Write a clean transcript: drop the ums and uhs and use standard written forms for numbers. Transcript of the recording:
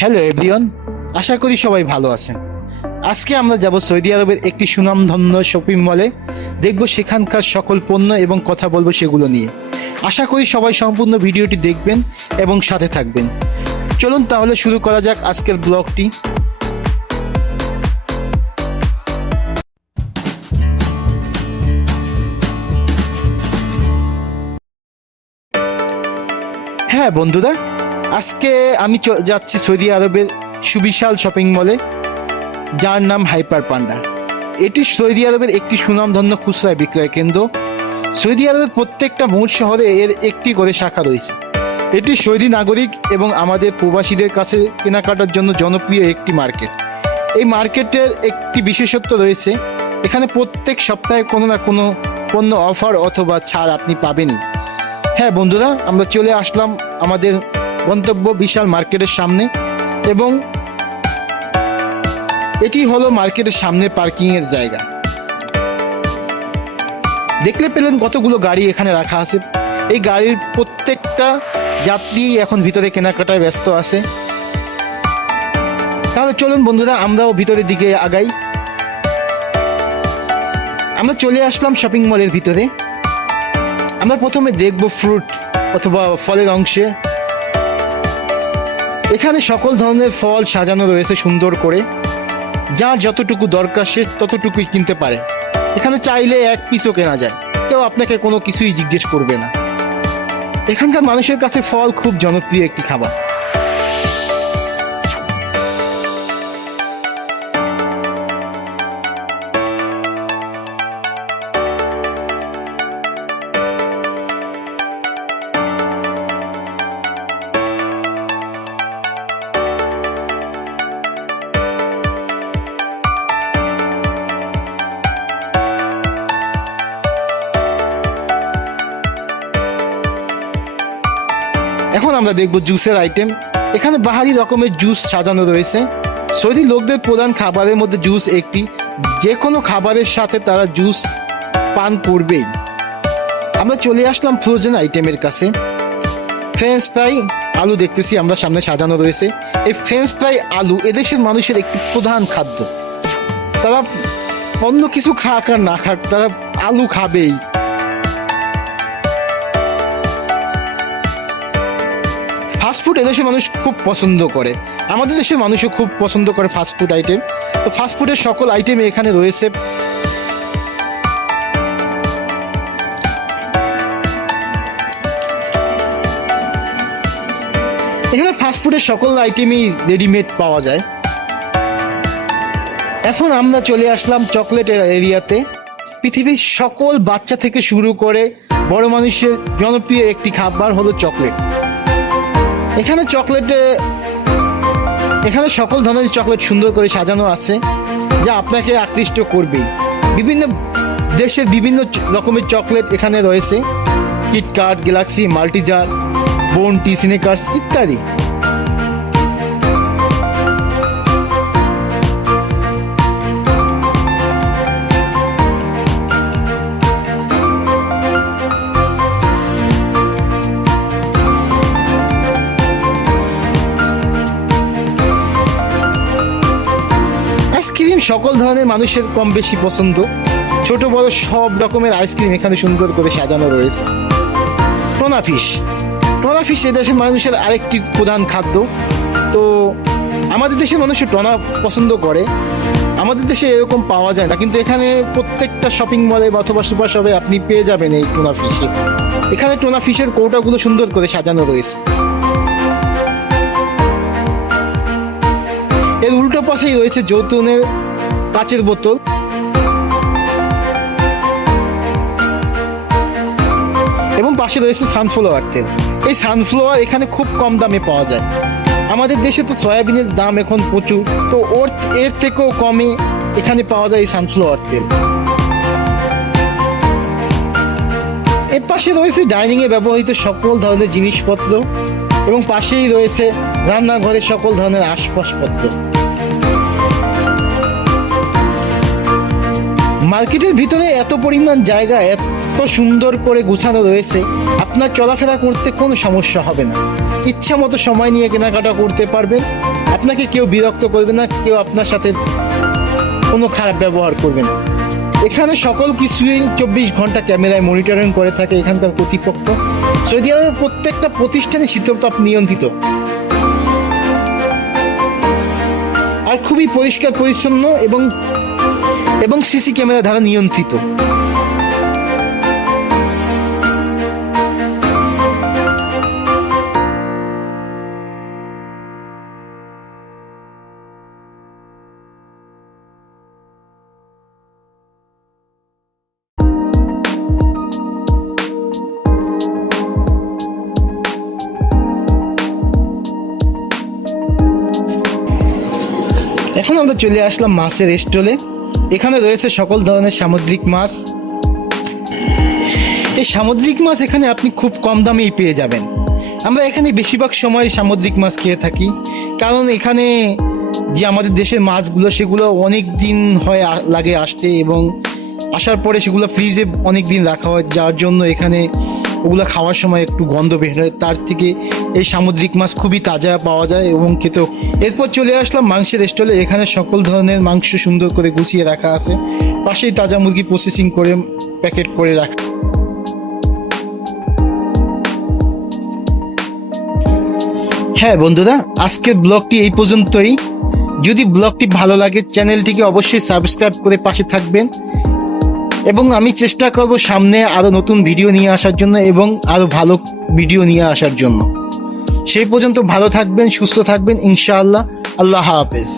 Hello everyone, আশা করি সবাই ভালো আছেন। আজকে আমরা যাব সৌদি আরবের একটি সুনামধন্য শপিং মলে, দেখব সেখানকার সকল পণ্য এবং কথা বলবো সেগুলো নিয়ে। আশা করি সবাই সম্পূর্ণ ভিডিওটি দেখবেন এবং সাথে থাকবেন। চলুন তাহলে শুরু করা যাক আজকের ব্লগটি। হ্যাঁ বন্ধুরা, আজকে আমি যাচ্ছি সৌদি আরবের সুবিশাল শপিং মলে, যার নাম হাইপার পান্ডা। এটি সৌদি আরবের একটি সুনামধন্য খুচরা বিক্রয় কেন্দ্র। সৌদি আরবের প্রত্যেকটা মূল শহরে এর একটি করে শাখা রয়েছে। এটি সৌদি নাগরিক এবং আমাদের প্রবাসীদের কাছে কেনাকাটার জন্য জনপ্রিয় একটি মার্কেট। এই মার্কেটের একটি বিশেষত্ব রয়েছে, এখানে প্রত্যেক সপ্তাহে কোনো না কোনো পণ্য অফার অথবা ছাড় আপনি পাবেনই। হ্যাঁ বন্ধুরা, আমরা চলে আসলাম আমাদের গন্তব্য বিশাল মার্কেটের সামনে, এবং এটি হলো মার্কেটের সামনে পার্কিং এর জায়গা। দেখলে পেলেন কতগুলো গাড়ি এখানে রাখা আছে। এই গাড়ির প্রত্যেকটা যাত্রী এখন ভিতরে কেনাকাটায় ব্যস্ত আছে। তাহলে চলুন বন্ধুরা, আমরাও ভিতরের দিকে আগাই। আমরা চলে আসলাম শপিং মলের ভিতরে। আমরা প্রথমে দেখব ফ্রুট অথবা ফলের অংশে। এখানে সকল ধরনের ফল সাজানো রয়েছে সুন্দর করে, যার যতটুকু দরকার সে ততটুকুই কিনতে পারে। এখানে চাইলে এক পিসও কেনা যায়, কেউ আপনাকে কোনো কিছুই জিজ্ঞেস করবে না। এখানকার মানুষের কাছে ফল খুব জনপ্রিয় একটি খাবার। এখন আমরা দেখব জুসের আইটেম। এখানে বাহারি রকমের জুস সাজানো রয়েছে। সৌদি লোকদের প্রধান খাবারের মধ্যে জুস একটি। যে কোনো খাবারের সাথে তারা জুস পান করবেই। আমরা চলে আসলাম ফ্রোজেন আইটেমের কাছে। ফ্রেঞ্চ ফ্রাই আলু দেখতেছি আমরা সামনে সাজানো রয়েছে। এই ফ্রেঞ্চ ফ্রাই আলু এদেশের মানুষের একটি প্রধান খাদ্য। তারা অন্য কিছু খাক আর না খাক, তারা আলু খাবেই। ফাস্টফুড এদেশের মানুষ খুব পছন্দ করে, আমাদের দেশের মানুষও খুব পছন্দ করে ফাস্টফুড আইটেম। তো ফাস্টফুডের সকল আইটেম এখানে রয়েছে। এখানে ফাস্টফুডের সকল আইটেমই রেডিমেড পাওয়া যায়। এখন আমরা চলে আসলাম চকলেটের এরিয়াতে। পৃথিবীর সকল বাচ্চা থেকে শুরু করে বড় মানুষের জনপ্রিয় একটি খাবার হলো চকলেট। এখানে সকল ধরনের চকলেট সুন্দর করে সাজানো আছে, যা আপনাকে আকৃষ্ট করবেই। বিভিন্ন দেশের বিভিন্ন রকমের চকলেট এখানে রয়েছে, কিটক্যাট, গ্যালাক্সি, মাল্টিজার, বোন্টি, স্নিকার্স ইত্যাদি। আইসক্রিম সকল ধরনের মানুষের কম বেশি পছন্দ। ছোট বড় সব রকমের আইসক্রিম এখানে সুন্দর করে সাজানো রয়েছে। টোনা ফিশ এদেশের মানুষের আরেকটি প্রধান খাদ্য। তো আমাদের দেশের মানুষও টোনা পছন্দ করে, আমাদের দেশে এরকম পাওয়া যায় না, কিন্তু এখানে প্রত্যেকটা শপিং মলে অথবা সুপার শপে আপনি পেয়ে যাবেন এই টোনা ফিশ। এখানে টোনা ফিশের কৌটাগুলো সুন্দর করে সাজানো রয়েছে। এর উল্টো পাশেই রয়েছে যৌতুনের কাচের বোতল। এবং পাশে রয়েছে সানফ্লাওয়ার তেল। এই সানফ্লাওয়ার এখানে খুব কম দামে পাওয়া যায়। আমাদের দেশে তো সয়াবিনের দাম এখন প্রচুর, তো এর থেকেও কমে এখানে পাওয়া যায় এই সানফ্লাওয়ার তেল। এর পাশে রয়েছে ডাইনিং এ ব্যবহৃত সকল ধরনের জিনিসপত্র, এবং পাশেই রয়েছে রান্নাঘরের সকল ধরনের আসবাবপত্র। মার্কেটের ভিতরে এত পরিমাণ জায়গা এত সুন্দর করে গুছানো রয়েছে, আপনার চলাফেরা করতে কোনো সমস্যা হবে না। ইচ্ছা মতো সময় নিয়ে কেনাকাটা করতে পারবেন, আপনাকে কেউ বিরক্ত করবে না, কেউ আপনার সাথে কোনো খারাপ ব্যবহার করবে না। এখানে সকল কিছুই 24 ঘন্টা ক্যামেরায় মনিটরিং করে থাকে এখানকার কর্তৃপক্ষ। সৌদি আরবের প্রত্যেকটা প্রতিষ্ঠানে শীততাপ নিয়ন্ত্রিত আর খুবই পরিষ্কার পরিচ্ছন্ন এবং সিসি ক্যামেরা দ্বারা নিয়ন্ত্রিত। এখন আমরা চলে আসলাম মাছের স্টলে। এখানে রয়েছে সকল ধরনের সামুদ্রিক মাছ। এই সামুদ্রিক মাছ এখানে আপনি খুব কম দামেই পেয়ে যাবেন। আমরা এখানে বেশিরভাগ সময় সামুদ্রিক মাছ খেয়ে থাকি, কারণ এখানে যে আমাদের দেশের মাছগুলো সেগুলো অনেক দিন লাগে আসতে, এবং আসার পরে সেগুলো ফ্রিজে অনেক দিন রাখা হয়, যার জন্য এখানে ওগুলো খাওয়ার সময় একটু গন্ধ বের হয়। তার থেকে এই সামুদ্রিক মাছ খুবই তাজা পাওয়া যায় এবং খেতেও। এরপর চলে আসলাম মাংসের স্টলে। এখানে সকল ধরনের মাংস সুন্দর করে গুছিয়ে রাখা আছে, পাশেই তাজা মুরগি প্রসেসিং করে প্যাকেট করে রাখা। হ্যাঁ বন্ধুরা, আজকের ব্লগটি এই পর্যন্তই। যদি ব্লগটি ভালো লাগে চ্যানেলটিকে অবশ্যই সাবস্ক্রাইব করে পাশে থাকবেন, এবং আমি চেষ্টা করব সামনে আরো নতুন ভিডিও নিয়ে আসার জন্য এবং আরো ভালো ভিডিও নিয়ে আসার জন্য। সেই পর্যন্ত ভালো থাকবেন, সুস্থ থাকবেন ইনশাআল্লাহ। আল্লাহ হাফেজ।